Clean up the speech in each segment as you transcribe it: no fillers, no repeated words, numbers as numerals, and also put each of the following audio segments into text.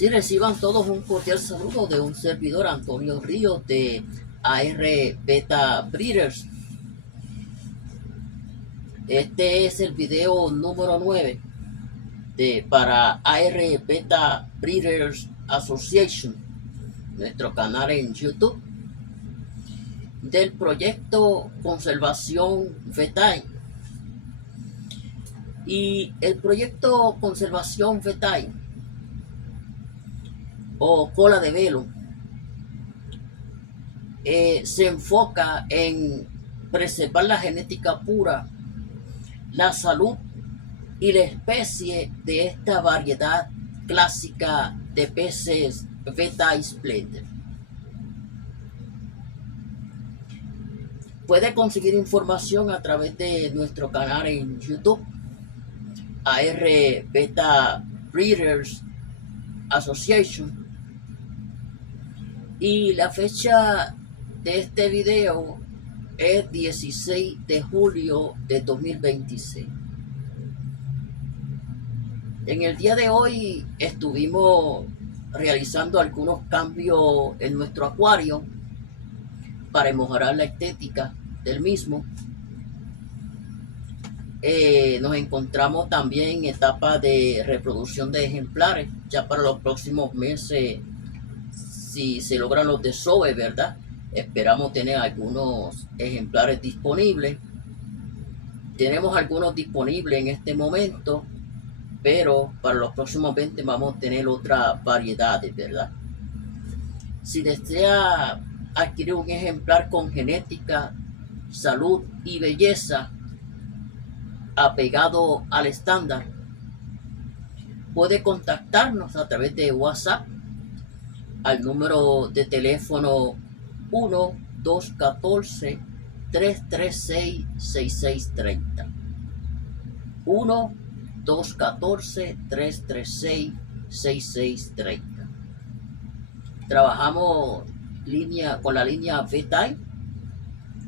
Sí, reciban todos un cordial saludo de un servidor, Antonio Ríos, de AR Beta Breeders. Este es el video número 9 para AR Beta Breeders Association, nuestro canal en YouTube, del proyecto Conservación Fetae. Y el proyecto Conservación Fetae, o cola de velo, se enfoca en preservar la genética pura, la salud y la especie de esta variedad clásica de peces Fetae Splendor. Puede conseguir información a través de nuestro canal en YouTube, AR Beta Breeders Association, y la fecha de este video es 16 de julio de 2026. En el día de hoy estuvimos realizando algunos cambios en nuestro acuario para mejorar la estética del mismo. Nos encontramos también en etapa de reproducción de ejemplares. Ya para los próximos meses, si se logran los desoves, ¿verdad? Esperamos tener algunos ejemplares disponibles. Tenemos algunos disponibles en este momento, pero para los próximos 20 vamos a tener otras variedades, ¿verdad? Si desea adquirir un ejemplar con genética, salud y belleza apegado al estándar, puede contactarnos a través de WhatsApp al número de teléfono 1-214-336-6630. 1-214-336-6630. Trabajamos con la línea Fetae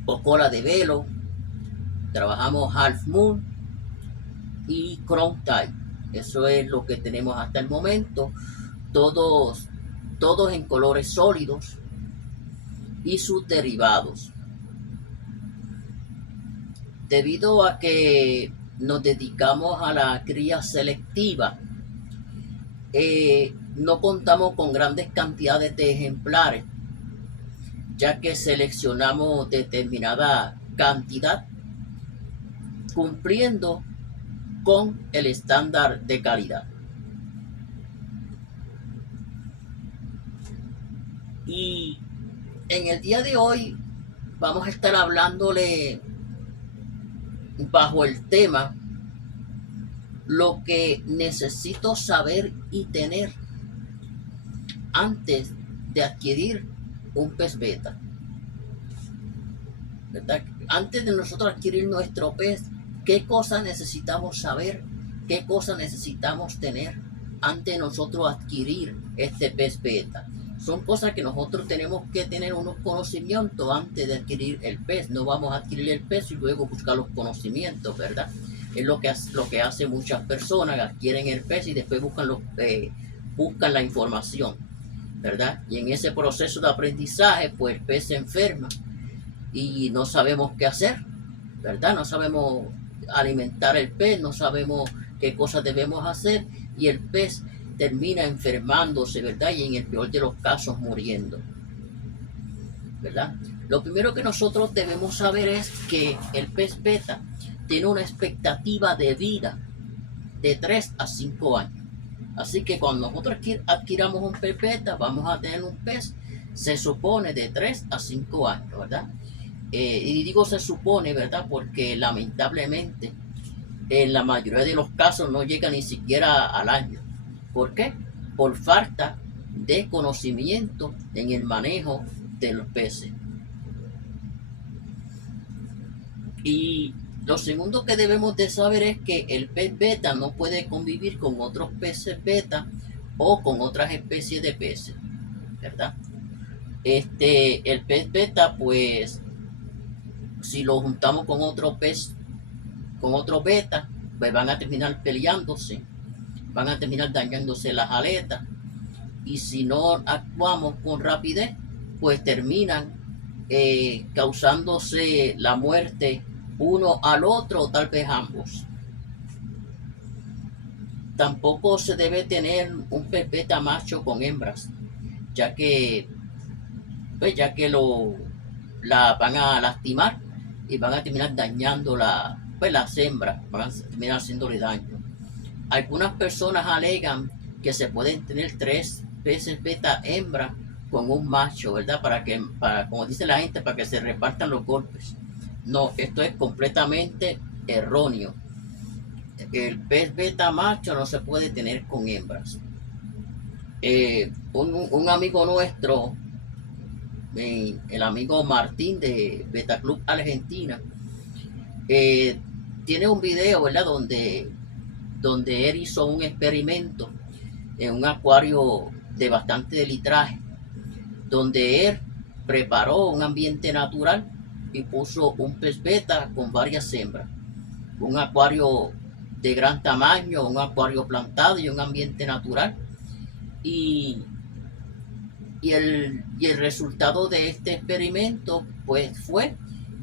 o cola de velo. Trabajamos Half Moon y Crown Type. Eso es lo que tenemos hasta el momento. Todos en colores sólidos y sus derivados. Debido a que nos dedicamos a la cría selectiva, no contamos con grandes cantidades de ejemplares, ya que seleccionamos determinada cantidad cumpliendo con el estándar de calidad. Y en el día de hoy vamos a estar hablándole bajo el tema lo que necesito saber y tener antes de adquirir un pez beta, ¿verdad? Antes de nosotros adquirir nuestro pez, ¿qué cosas necesitamos saber? ¿Qué cosas necesitamos tener antes de nosotros adquirir este pez beta? Son cosas que nosotros tenemos que tener unos conocimientos antes de adquirir el pez. No vamos a adquirir el pez y luego buscar los conocimientos, ¿verdad? Es lo que hacen muchas personas, adquieren el pez y después buscan la información, ¿verdad? Y en ese proceso de aprendizaje, pues el pez se enferma y no sabemos qué hacer, ¿verdad? No sabemos alimentar el pez, no sabemos qué cosas debemos hacer y el pez termina enfermándose, ¿verdad? Y en el peor de los casos muriendo, ¿verdad? Lo primero que nosotros debemos saber es que el pez beta tiene una expectativa de vida de 3 a 5 años. Así que cuando nosotros adquiramos un pez beta, vamos a tener un pez, se supone, de 3 a 5 años, ¿verdad? Y digo se supone, ¿verdad? Porque lamentablemente en la mayoría de los casos no llega ni siquiera al año. ¿Por qué? Por falta de conocimiento en el manejo de los peces. Y lo segundo que debemos de saber es que el pez beta no puede convivir con otros peces beta o con otras especies de peces, ¿verdad? El pez beta, pues, si lo juntamos con otro pez, con otro beta, pues van a terminar peleándose, van a terminar dañándose las aletas y si no actuamos con rapidez, pues terminan causándose la muerte uno al otro o tal vez ambos. Tampoco se debe tener un pez beta macho con hembras, ya que, pues, la van a lastimar y van a terminar dañando las hembras, van a terminar haciéndole daño. Algunas personas alegan que se pueden tener 3 peces beta hembra con un macho, ¿verdad? Como dice la gente, para que se repartan los golpes. No, esto es completamente erróneo. El pez beta macho no se puede tener con hembras. Un amigo nuestro, el amigo Martín de Beta Club Argentina, tiene un video, ¿verdad? Donde él hizo un experimento en un acuario de bastante litraje, donde él preparó un ambiente natural y puso un pez beta con varias hembras. Un acuario de gran tamaño, un acuario plantado y un ambiente natural. Y el resultado de este experimento pues fue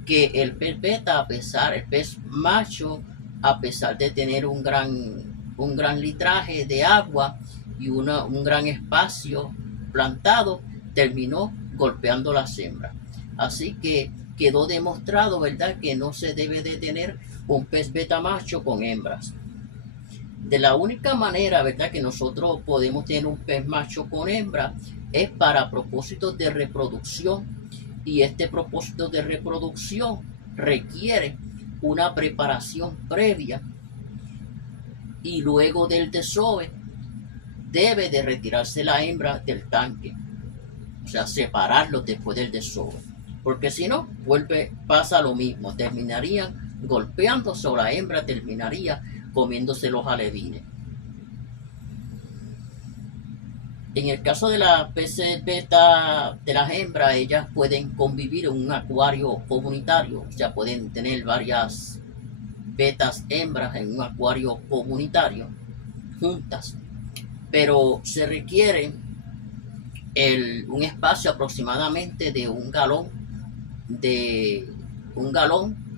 que el pez beta, el pez macho, a pesar de tener un gran litraje de agua y un gran espacio plantado, terminó golpeando las hembras. Así que quedó demostrado, ¿verdad?, que no se debe de tener un pez beta macho con hembras. De la única manera, ¿verdad?, que nosotros podemos tener un pez macho con hembra es para propósitos de reproducción, y este propósito de reproducción requiere una preparación previa, y luego del desove debe de retirarse la hembra del tanque, o sea, separarlos después del desove, porque si no, pasa lo mismo, terminarían golpeándose o la hembra terminaría comiéndose los alevines. En el caso de las peces beta, de las hembras, ellas pueden convivir en un acuario comunitario, o sea, pueden tener varias betas hembras en un acuario comunitario juntas, pero se requiere un espacio aproximadamente de un galón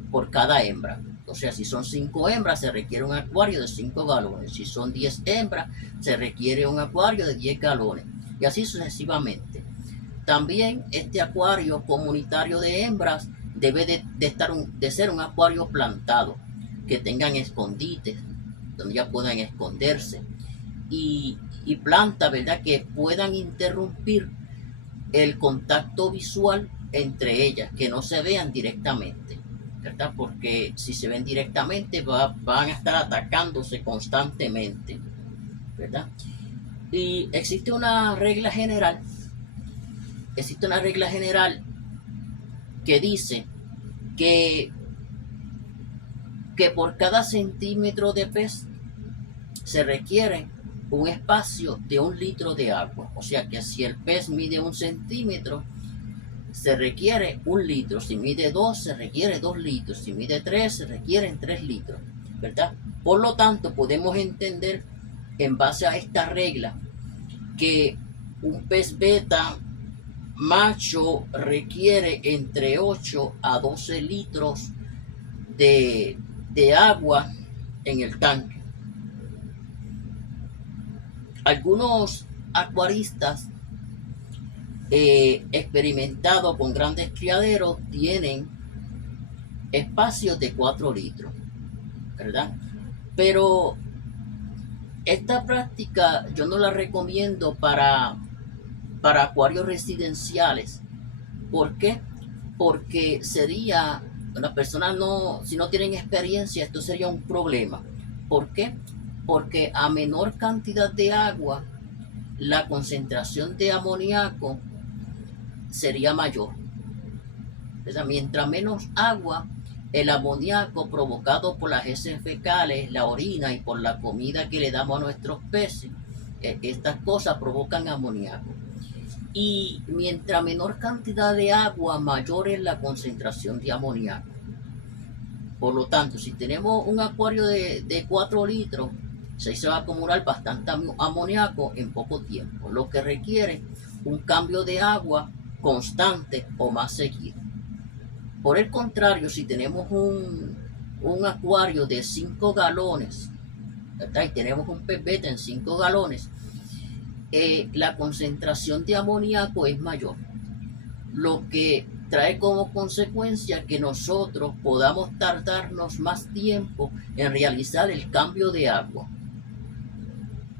por cada hembra. O sea, si son 5 hembras, se requiere un acuario de 5 galones. Si son 10 hembras, se requiere un acuario de 10 galones. Y así sucesivamente. También este acuario comunitario de hembras debe de ser un acuario plantado, que tengan escondites, donde ya puedan esconderse. Y plantas, ¿verdad?, que puedan interrumpir el contacto visual entre ellas, que no se vean directamente, ¿verdad? Porque si se ven directamente van a estar atacándose constantemente, ¿verdad? Y existe una regla general que dice que por cada centímetro de pez se requiere un espacio de 1 litro de agua. O sea que si el pez mide 1 centímetro, se requiere 1 litro. Si mide 2, se requiere 2 litros. Si mide 3, se requieren 3 litros, ¿verdad? Por lo tanto, podemos entender, en base a esta regla, que un pez beta macho requiere entre 8 a 12 litros de agua en el tanque. Algunos acuaristas experimentados con grandes criaderos tienen espacios de 4 litros, ¿verdad? Pero esta práctica yo no la recomiendo para acuarios residenciales. ¿Por qué? Porque las personas si no tienen experiencia, esto sería un problema. ¿Por qué? Porque a menor cantidad de agua, la concentración de amoníaco sería mayor. ¿Verdad? Mientras menos agua, el amoníaco provocado por las heces fecales, la orina y por la comida que le damos a nuestros peces, estas cosas provocan amoníaco. Y mientras menor cantidad de agua, mayor es la concentración de amoníaco. Por lo tanto, si tenemos un acuario de 4 litros, ahí se va a acumular bastante amoníaco en poco tiempo, lo que requiere un cambio de agua constante o más seguido. Por el contrario, si tenemos un acuario de 5 galones, ¿verdad? Y tenemos un pez beta en 5 galones, la concentración de amoníaco es mayor, lo que trae como consecuencia que nosotros podamos tardarnos más tiempo en realizar el cambio de agua.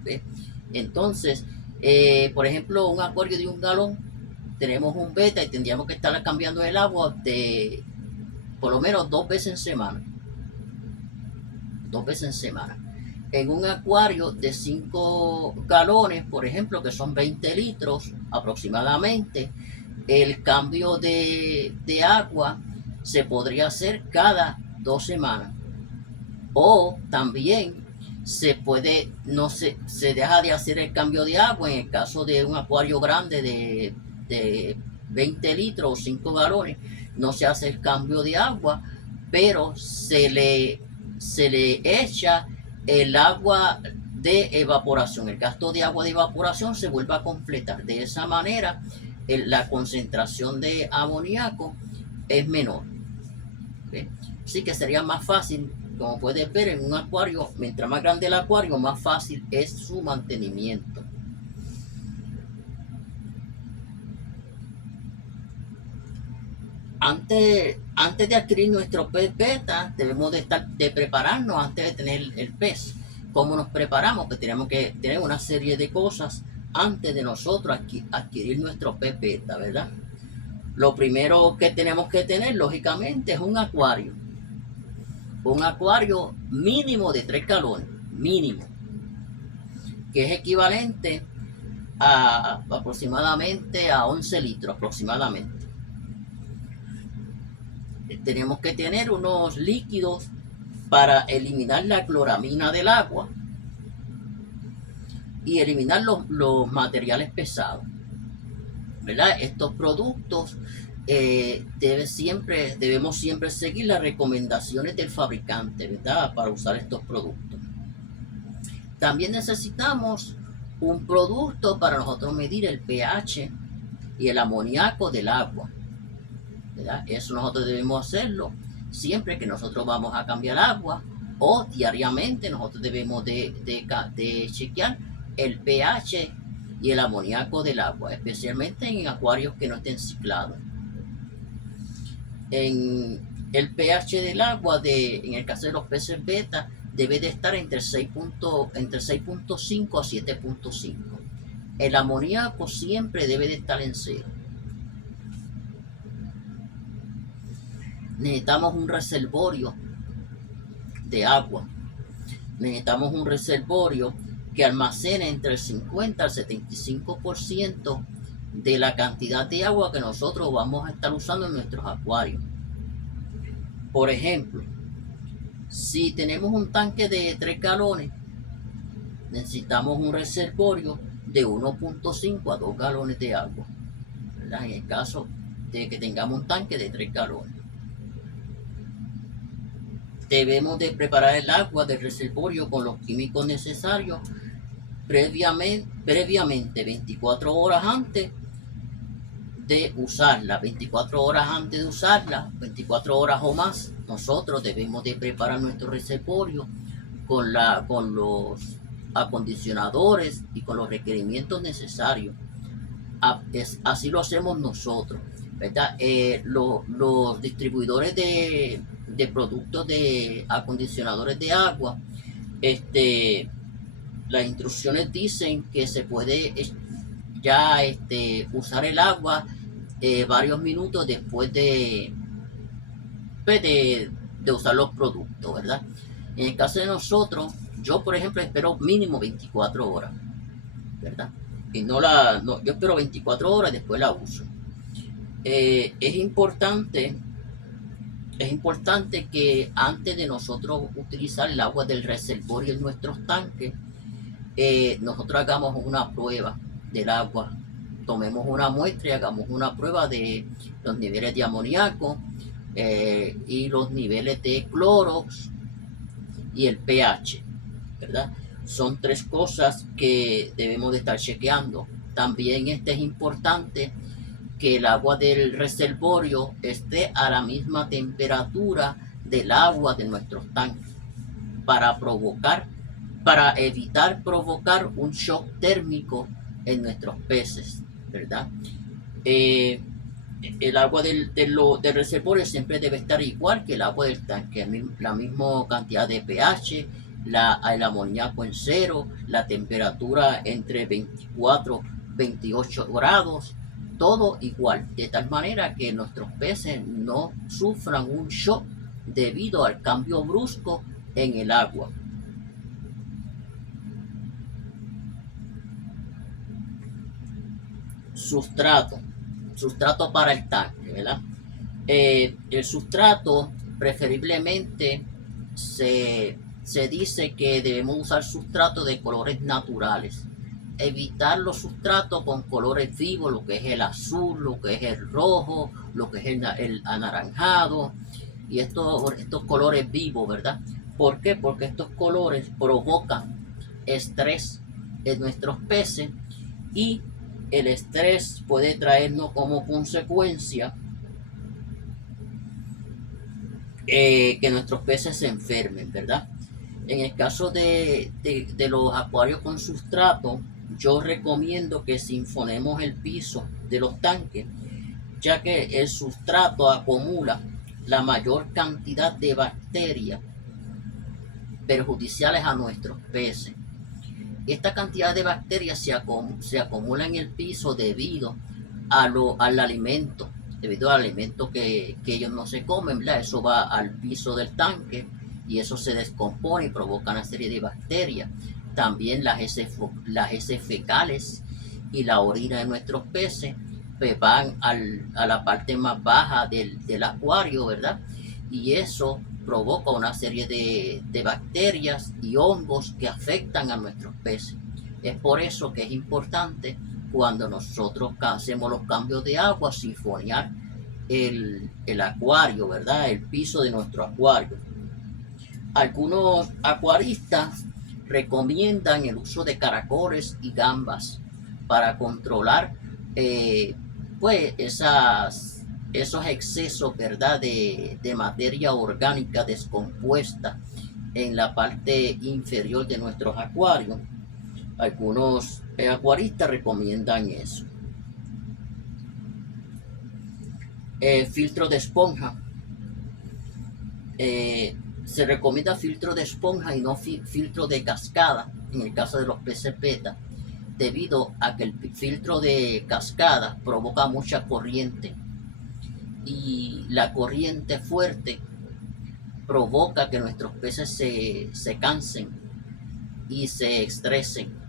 ¿Ve? Entonces, por ejemplo, un acuario de 1 galón, tenemos un beta y tendríamos que estar cambiando el agua de por lo menos 2 veces en semana. 2 veces en semana. En un acuario de 5 galones, por ejemplo, que son 20 litros aproximadamente, el cambio de agua se podría hacer cada 2 semanas. O también se puede, se deja de hacer el cambio de agua en el caso de un acuario grande de 20 litros o 5 galones, no se hace el cambio de agua, pero se le echa el agua de evaporación. El gasto de agua de evaporación se vuelve a completar. De esa manera, la concentración de amoníaco es menor. ¿Ve? Así que sería más fácil, como puedes ver, en un acuario, mientras más grande el acuario, más fácil es su mantenimiento. Antes de adquirir nuestro pez beta, debemos de prepararnos antes de tener el pez. ¿Cómo nos preparamos? Pues tenemos que tener una serie de cosas antes de nosotros adquirir nuestro pez beta, ¿verdad? Lo primero que tenemos que tener, lógicamente, es un acuario. Un acuario mínimo de 3 galones, mínimo, que es equivalente a aproximadamente a 11 litros aproximadamente. Tenemos que tener unos líquidos para eliminar la cloramina del agua y eliminar los materiales pesados, ¿verdad? Estos productos debemos siempre seguir las recomendaciones del fabricante, ¿verdad? Para usar estos productos. También necesitamos un producto para nosotros medir el pH y el amoníaco del agua, ¿verdad? Eso nosotros debemos hacerlo siempre que nosotros vamos a cambiar agua, o diariamente nosotros debemos de chequear el pH y el amoníaco del agua, especialmente en acuarios que no estén ciclados. En el pH del agua, en el caso de los peces beta, debe de estar entre 6.5 a 7.5. El amoníaco siempre debe de estar en 0. Necesitamos un reservorio de agua. Necesitamos un reservorio que almacene entre el 50 al 75% de la cantidad de agua que nosotros vamos a estar usando en nuestros acuarios. Por ejemplo, si tenemos un tanque de 3 galones, necesitamos un reservorio de 1.5 a 2 galones de agua, ¿verdad? En el caso de que tengamos un tanque de 3 galones. Debemos de preparar el agua del reservorio con los químicos necesarios previamente 24 horas antes de usarla. 24 horas antes de usarla, 24 horas o más, nosotros debemos de preparar nuestro reservorio con los acondicionadores y con los requerimientos necesarios. Así lo hacemos nosotros, ¿verdad? Los distribuidores de productos de acondicionadores de agua, las instrucciones dicen que se puede ya usar el agua varios minutos después de usar los productos, ¿verdad? En el caso de nosotros, yo por ejemplo espero mínimo 24 horas, ¿verdad? Y yo espero 24 horas y después la uso. Es importante que antes de nosotros utilizar el agua del reservorio en nuestros tanques, nosotros hagamos una prueba del agua. Tomemos una muestra y hagamos una prueba de los niveles de amoníaco y los niveles de cloro y el pH, ¿verdad? Son tres cosas que debemos de estar chequeando. También es importante que el agua del reservorio esté a la misma temperatura del agua de nuestros tanques para para evitar provocar un shock térmico en nuestros peces, ¿verdad? Eh, el agua del reservorio siempre debe estar igual que el agua del tanque, la misma cantidad de pH, el amoníaco en cero, la temperatura entre 24 28 grados, todo igual, de tal manera que nuestros peces no sufran un shock debido al cambio brusco en el agua. Sustrato para el tanque, ¿verdad? El sustrato preferiblemente se dice que debemos usar sustrato de colores naturales, evitar los sustratos con colores vivos, lo que es el azul, lo que es el rojo, lo que es el anaranjado y estos colores vivos, ¿verdad? ¿Por qué? Porque estos colores provocan estrés en nuestros peces y el estrés puede traernos como consecuencia que nuestros peces se enfermen, ¿verdad? En el caso de los acuarios con sustrato, yo recomiendo que sinfonemos el piso de los tanques, ya que el sustrato acumula la mayor cantidad de bacterias perjudiciales a nuestros peces. Esta cantidad de bacterias se acumula en el piso debido al alimento, debido al alimento que ellos no se comen, ¿verdad? Eso va al piso del tanque y eso se descompone y provoca una serie de bacterias. También las heces fecales y la orina de nuestros peces pues van a la parte más baja del acuario, ¿verdad? Y eso provoca una serie de bacterias y hongos que afectan a nuestros peces. Es por eso que es importante cuando nosotros hacemos los cambios de agua, sifonear el acuario, ¿verdad? El piso de nuestro acuario. Algunos acuaristas recomiendan el uso de caracoles y gambas para controlar pues esos excesos, ¿verdad? De materia orgánica descompuesta en la parte inferior de nuestros acuarios. Algunos acuaristas recomiendan eso. Filtro de esponja. Se recomienda filtro de esponja y no filtro de cascada en el caso de los peces beta, debido a que el filtro de cascada provoca mucha corriente y la corriente fuerte provoca que nuestros peces se cansen y se estresen.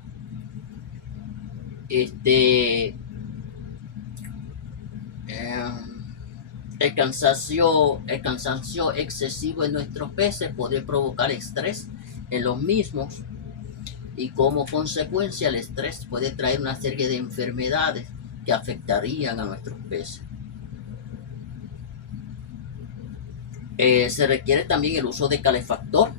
El cansancio excesivo en nuestros peces puede provocar estrés en los mismos y como consecuencia el estrés puede traer una serie de enfermedades que afectarían a nuestros peces. Se requiere también el uso de calefactor.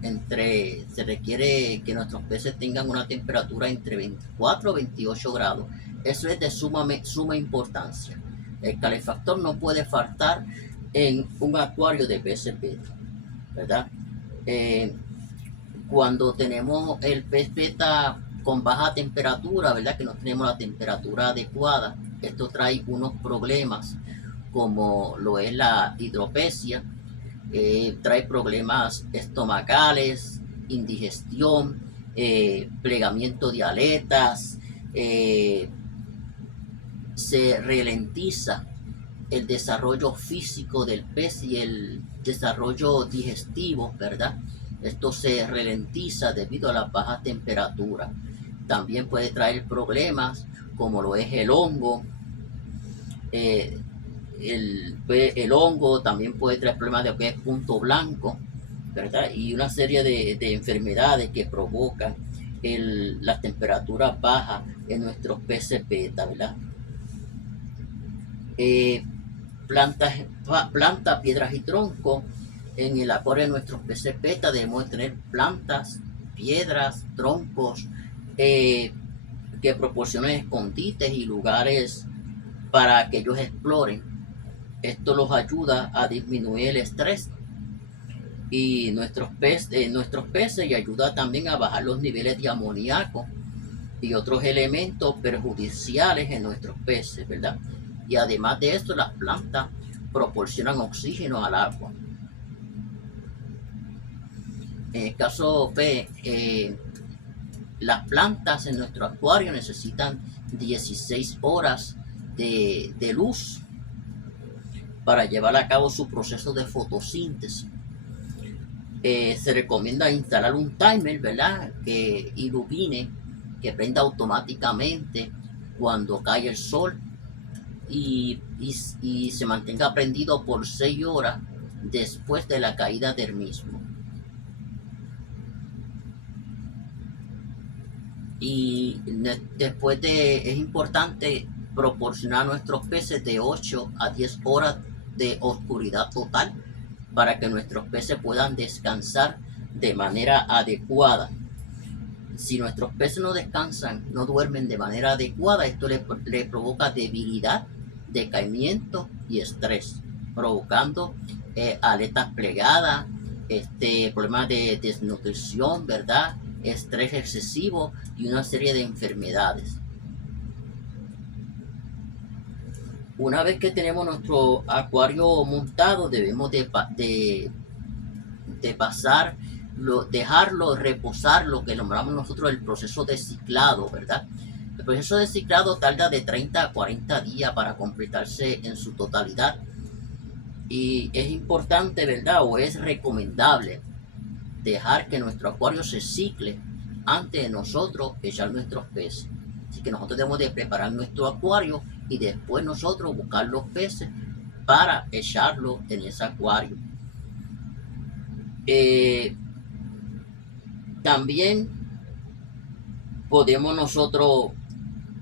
Se requiere que nuestros peces tengan una temperatura entre 24 y 28 grados. Eso es de suma importancia. El calefactor no puede faltar en un acuario de peces beta, ¿verdad? Cuando tenemos el pez beta con baja temperatura, ¿verdad? Que no tenemos la temperatura adecuada, esto trae unos problemas como lo es la hidropesia, trae problemas estomacales, indigestión, plegamiento de aletas, se ralentiza el desarrollo físico del pez y el desarrollo digestivo, ¿verdad? Esto se ralentiza debido a la baja temperatura. También puede traer problemas como lo es el hongo. El hongo también puede traer problemas de lo que es punto blanco, ¿verdad? Y una serie de enfermedades que provocan las temperaturas bajas en nuestros peces beta, ¿verdad? Plantas, piedras y troncos. En el acuario de nuestros peces beta debemos tener plantas piedras, troncos, que proporcionan escondites y lugares para que ellos exploren. Esto los ayuda a disminuir el estrés y nuestros peces y ayuda también a bajar los niveles de amoníaco y otros elementos perjudiciales en nuestros peces, ¿verdad? Y además de esto, las plantas proporcionan oxígeno al agua. En el caso B, las plantas en nuestro acuario necesitan 16 horas de luz para llevar a cabo su proceso de fotosíntesis. Se recomienda instalar un timer, ¿verdad? Que ilumine, que prenda automáticamente cuando cae el sol y se mantenga prendido por 6 horas después de la caída del mismo. Y después es importante proporcionar a nuestros peces de 8 a 10 horas de oscuridad total para que nuestros peces puedan descansar de manera adecuada. Si nuestros peces no descansan, no duermen de manera adecuada, esto le provoca debilidad, decaimiento y estrés, provocando aletas plegadas, problemas de desnutrición, ¿verdad? Estrés excesivo y una serie de enfermedades. Una vez que tenemos nuestro acuario montado, debemos de dejarlo reposar, lo que nombramos nosotros el proceso de ciclado, ¿verdad? El proceso de ciclado tarda de 30 a 40 días para completarse en su totalidad. Y es importante, ¿verdad? O es recomendable dejar que nuestro acuario se cicle antes de nosotros echar nuestros peces. Así que nosotros debemos de preparar nuestro acuario y después nosotros buscar los peces para echarlos en ese acuario. También podemos nosotros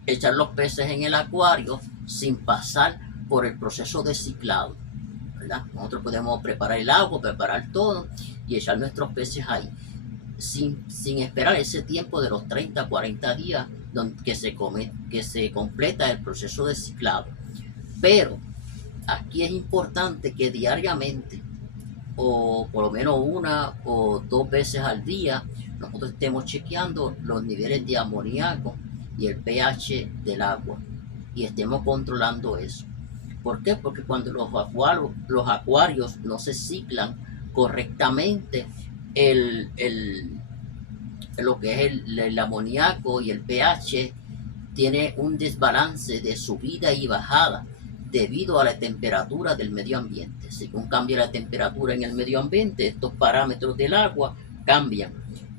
echar los peces en el acuario sin pasar por el proceso de ciclado, ¿verdad? Nosotros podemos preparar el agua, preparar todo y echar nuestros peces ahí sin esperar ese tiempo de los 30 a 40 días que se completa el proceso de ciclado. Pero aquí es importante que diariamente, o por lo menos 1 o 2 veces al día, nosotros estemos chequeando los niveles de amoníaco y el pH del agua y estemos controlando eso. ¿Por qué? Porque cuando los acuarios no se ciclan correctamente, lo que es el amoníaco y el pH tiene un desbalance de subida y bajada debido a la temperatura del medio ambiente. Según cambia la temperatura en el medio ambiente, estos parámetros del agua cambian.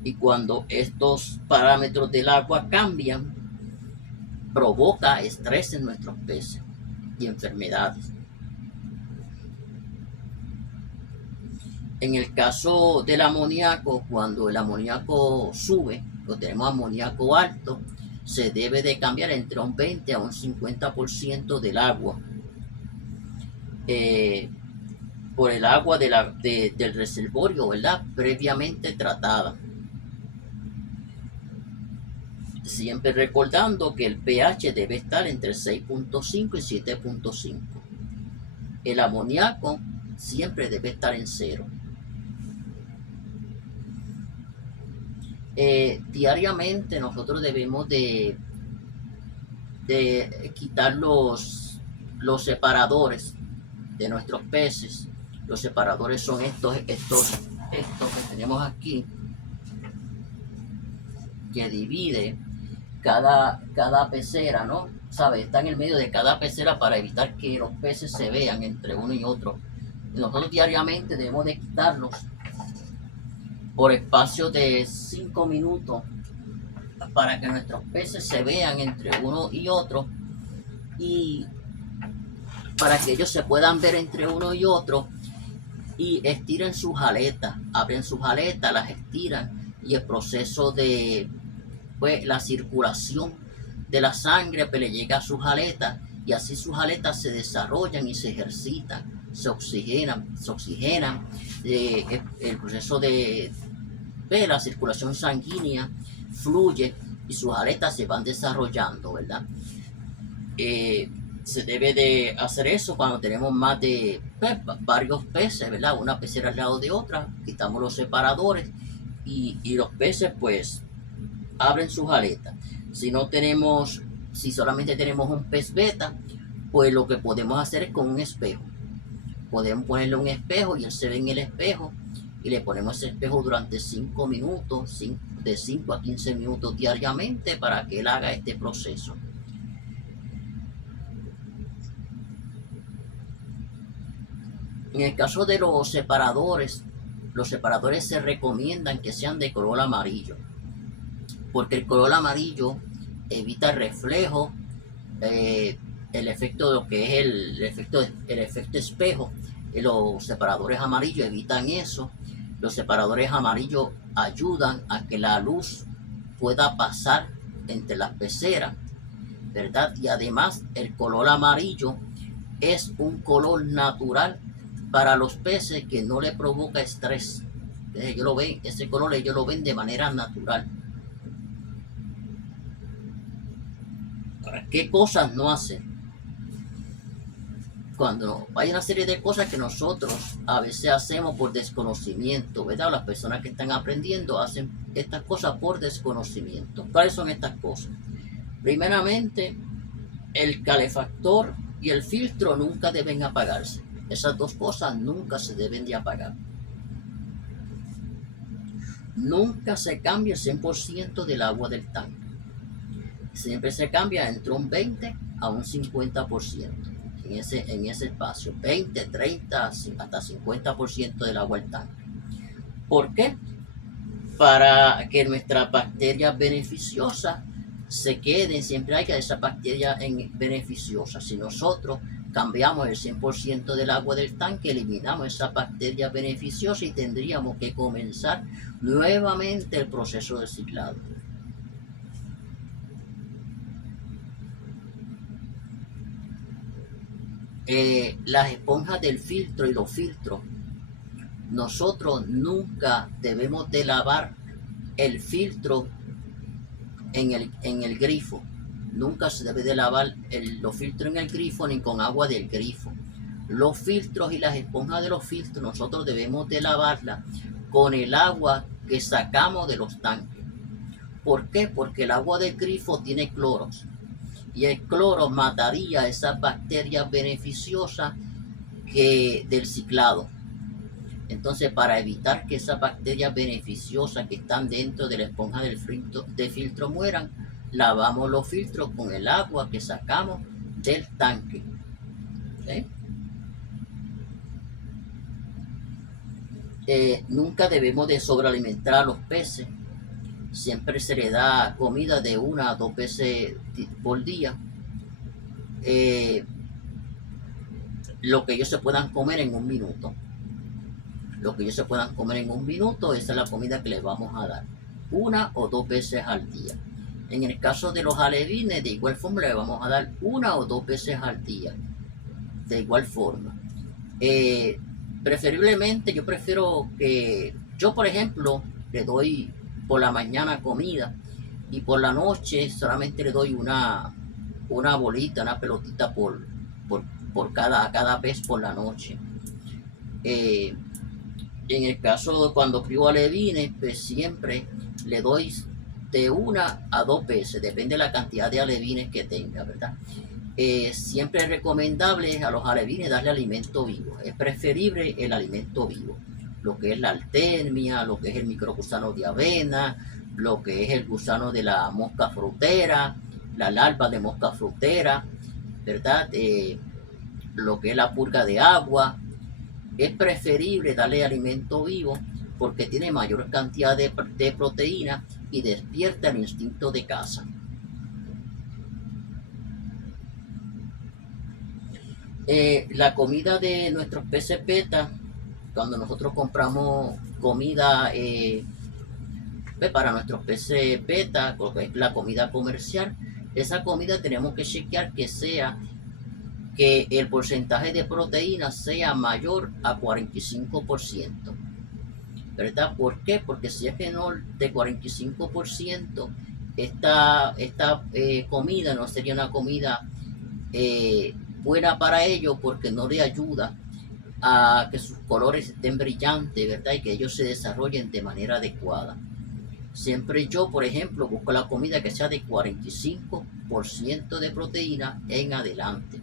Y cuando estos parámetros del agua cambian, provoca estrés en nuestros peces y enfermedades. En el caso del amoníaco, cuando el amoníaco sube, o tenemos amoníaco alto, se debe de cambiar entre un 20 a un 50% del agua por el agua del reservorio, ¿verdad? Previamente tratada. Siempre recordando que el pH debe estar entre 6.5 y 7.5. El amoníaco siempre debe estar en 0. Diariamente nosotros debemos de quitar los separadores de nuestros peces. Los separadores son estos que tenemos aquí, que divide cada pecera, ¿no? ¿Sabe? Está en el medio de cada pecera para evitar que los peces se vean entre uno y otro. Nosotros diariamente debemos de quitarlos por espacio de 5 minutos para que nuestros peces se vean entre uno y otro y para que ellos se puedan ver entre uno y otro y estiren sus aletas, abren sus aletas, las estiran y el proceso de la circulación de la sangre le llega a sus aletas y así sus aletas se desarrollan y se ejercitan, se oxigenan, el proceso de pues, la circulación sanguínea fluye y sus aletas se van desarrollando, ¿verdad? Se debe de hacer eso cuando tenemos más de pues, varios peces, ¿verdad? Una pecera al lado de otra, quitamos los separadores y los peces pues abren sus aletas. Si solamente tenemos un pez beta, pues lo que podemos hacer es con un espejo. Podemos ponerle un espejo y él se ve en el espejo y le ponemos ese espejo durante 5 minutos, de 5 a 15 minutos diariamente para que él haga este proceso. En el caso de los separadores se recomiendan que sean de color amarillo, porque el color amarillo evita el reflejo, el efecto de lo que es el efecto espejo. Los separadores amarillos evitan eso. Los separadores amarillos ayudan a que la luz pueda pasar entre las peceras, ¿verdad? Y además el color amarillo es un color natural para los peces que no le provoca estrés. Ese color ellos lo ven de manera natural. Ahora, ¿qué cosas no hacer? Cuando hay una serie de cosas que nosotros a veces hacemos por desconocimiento, ¿verdad? Las personas que están aprendiendo hacen estas cosas por desconocimiento. ¿Cuáles son estas cosas? Primeramente, el calefactor y el filtro nunca deben apagarse. Esas dos cosas nunca se deben de apagar. Nunca se cambia el 100% del agua del tanque. Siempre se cambia entre un 20 a un 50% en ese espacio. 20, 30, hasta 50% del agua del tanque. ¿Por qué? Para que nuestras bacterias beneficiosas se queden, siempre haya esa bacteria beneficiosa. Si nosotros cambiamos el 100% del agua del tanque, eliminamos esa bacteria beneficiosa y tendríamos que comenzar nuevamente el proceso de ciclado. Las esponjas del filtro y los filtros, nosotros nunca debemos de lavar el filtro en el grifo. Nunca se debe de lavar los filtros en el grifo ni con agua del grifo. Los filtros y las esponjas de los filtros nosotros debemos de lavarlas con el agua que sacamos de los tanques. ¿Por qué? Porque el agua del grifo tiene cloros y el cloro mataría esas bacterias beneficiosas del ciclado. Entonces, para evitar que esas bacterias beneficiosas que están dentro de la esponja del filtro mueran, lavamos los filtros con el agua que sacamos del tanque. ¿Okay? Nunca debemos de sobrealimentar a los peces. Siempre se le da comida de 1 a 2 veces por día. Lo que ellos se puedan comer en un minuto. Esa es la comida que les vamos a dar. 1 o 2 veces al día. En el caso de los alevines, de igual forma le vamos a dar 1 o 2 veces al día. De igual forma. Preferiblemente, yo prefiero que... Yo, por ejemplo, le doy por la mañana comida y por la noche solamente le doy una bolita, una pelotita por cada pez por la noche. En el caso de cuando crío alevines, pues siempre le doy de 1 a 2 veces, depende de la cantidad de alevines que tenga, ¿verdad? Siempre es recomendable a los alevines darle alimento vivo. Es preferible el alimento vivo, lo que es la artemia, lo que es el microgusano de avena, lo que es el gusano de la mosca frutera, la larva de mosca frutera, ¿verdad? Lo que es la purga de agua. Es preferible darle alimento vivo porque tiene mayor cantidad de proteína y despierta el instinto de caza. La comida de nuestros peces beta, cuando nosotros compramos comida para nuestros peces beta, porque es la comida comercial, esa comida tenemos que chequear que el porcentaje de proteína sea mayor a 45%. ¿verdad? ¿Por qué? Porque si es fenol de 45%, esta comida no sería una comida buena para ellos, porque no le ayuda a que sus colores estén brillantes, ¿verdad? Y que ellos se desarrollen de manera adecuada. Siempre yo, por ejemplo, busco la comida que sea de 45% de proteína en adelante.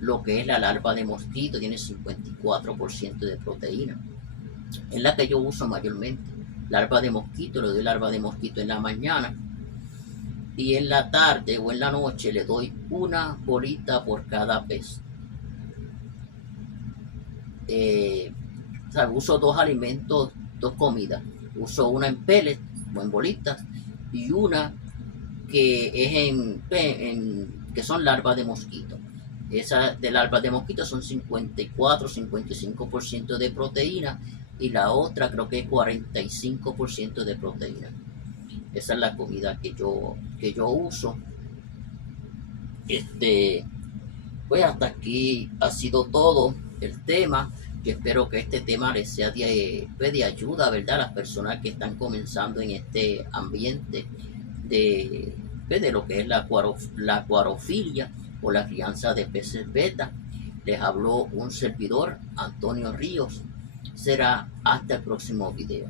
Lo que es la larva de mosquito tiene 54% de proteína. Es la que yo uso mayormente. Larva de mosquito, le doy larva de mosquito en la mañana, y en la tarde o en la noche le doy una bolita por cada pez. O sea, uso dos alimentos, dos comidas. Uso una en pellets o en bolitas, y una que es que son larvas de mosquito. Esas de larvas de mosquito son 54-55% de proteína, y la otra creo que es 45% de proteína. Esa es la comida que yo uso. Pues hasta aquí ha sido todo el tema. Yo espero que este tema les sea de ayuda, ¿verdad? A las personas que están comenzando en este ambiente de lo que es la acuariofilia o la crianza de peces beta. Les habló un servidor, Antonio Ríos. Será hasta el próximo video.